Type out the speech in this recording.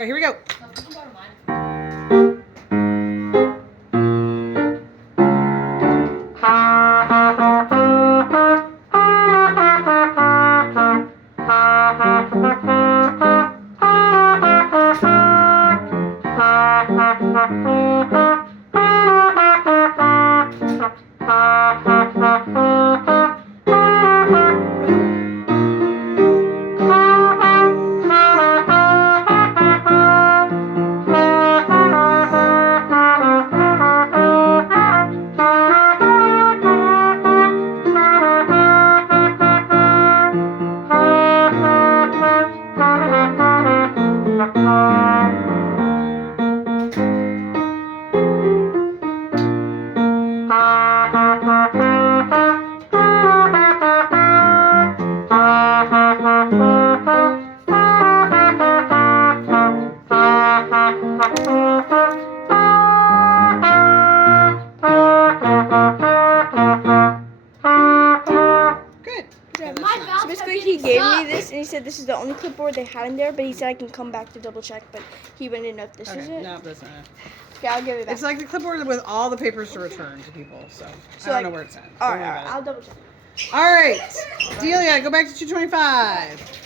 All right, here we go. So basically, he gave me this, and he said this is the only clipboard they had in there, but he said I can come back to double check, but he wouldn't know if this is it. No, that's not it. Okay, I'll give it back. It's like the clipboard with all the papers to return to people, so I don't know where it's at. All right, I'll double check. All right, Delia, go back to 225.